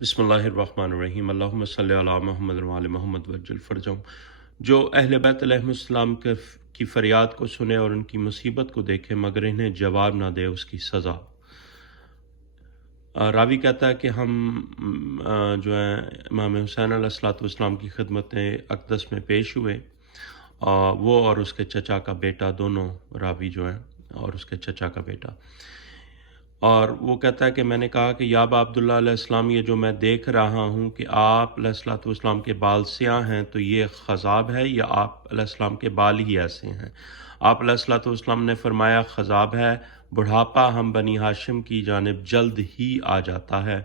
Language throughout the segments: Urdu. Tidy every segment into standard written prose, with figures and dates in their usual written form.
بسم اللہ الرحمن الرحیم اللہم صلی علی محمد و علی محمد وجل فرجہم۔ جو اہل بیت علیہ السلام کی فریاد کو سنے اور ان کی مصیبت کو دیکھے مگر انہیں جواب نہ دے، اس کی سزا۔ راوی کہتا ہے کہ ہم جو ہے امام حسین علیہ السلام کی خدمت اقدس میں پیش ہوئے، وہ اور اس کے چچا کا بیٹا، دونوں راوی جو ہیں، اور اس کے چچا کا بیٹا۔ اور وہ کہتا ہے کہ میں نے کہا کہ یا ابا عبداللہ علیہ السلام، یہ جو میں دیکھ رہا ہوں کہ آپ علیہ السلام کے بال سیاہ ہیں، تو یہ خضاب ہے یا آپ علیہ السلام کے بال ہی ایسے ہیں؟ آپ علیہ السلام نے فرمایا خضاب ہے، بڑھاپا ہم بنی ہاشم کی جانب جلد ہی آ جاتا ہے۔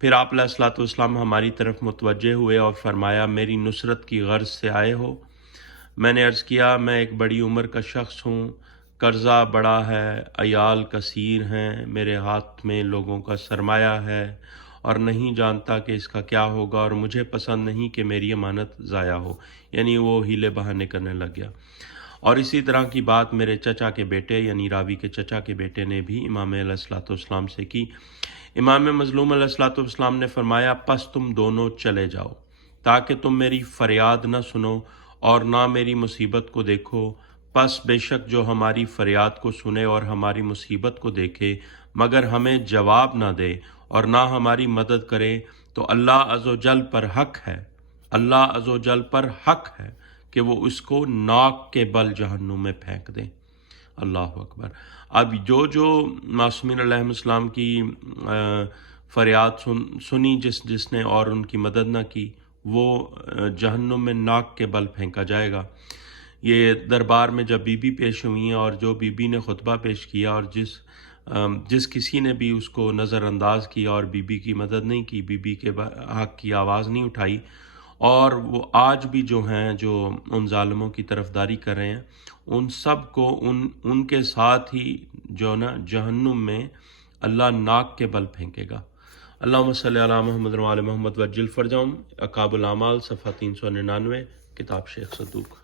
پھر آپ علیہ السلام ہماری طرف متوجہ ہوئے اور فرمایا میری نصرت کی غرض سے آئے ہو؟ میں نے عرض کیا میں ایک بڑی عمر کا شخص ہوں، قرضہ بڑا ہے، عیال کثیر ہیں، میرے ہاتھ میں لوگوں کا سرمایہ ہے اور نہیں جانتا کہ اس کا کیا ہوگا، اور مجھے پسند نہیں کہ میری امانت ضائع ہو۔ یعنی وہ ہیلے بہانے کرنے لگ گیا۔ اور اسی طرح کی بات میرے چچا کے بیٹے یعنی راوی کے چچا کے بیٹے نے بھی امام علیہ السلام سے کی۔ امام مظلوم علیہ السلام نے فرمایا پس تم دونوں چلے جاؤ تاکہ تم میری فریاد نہ سنو اور نہ میری مصیبت کو دیکھو، پس بے شک جو ہماری فریاد کو سنے اور ہماری مصیبت کو دیکھے مگر ہمیں جواب نہ دے اور نہ ہماری مدد کرے، تو اللہ عز و جل پر حق ہے، اللہ عز و جل پر حق ہے کہ وہ اس کو ناک کے بل جہنم میں پھینک دے۔ اللہ اکبر۔ اب جو معصومین علیہ السلام کی فریاد سنی جس نے اور ان کی مدد نہ کی، وہ جہنم میں ناک کے بل پھینکا جائے گا۔ یہ دربار میں جب بی بی پیش ہوئی ہیں اور جو بی بی نے خطبہ پیش کیا اور جس کسی نے بھی اس کو نظر انداز کیا اور بی بی کی مدد نہیں کی، بی بی کے حق کی آواز نہیں اٹھائی، اور وہ آج بھی جو ہیں جو ان ظالموں کی طرفداری کر رہے ہیں، ان سب کو ان کے ساتھ ہی جو نا جہنم میں اللہ ناک کے بل پھینکے گا۔ اللہم صلی علی محمد و علی محمد وجل فرجہم۔ عقاب الاعمال صفحہ 399، کتاب شیخ صدوق۔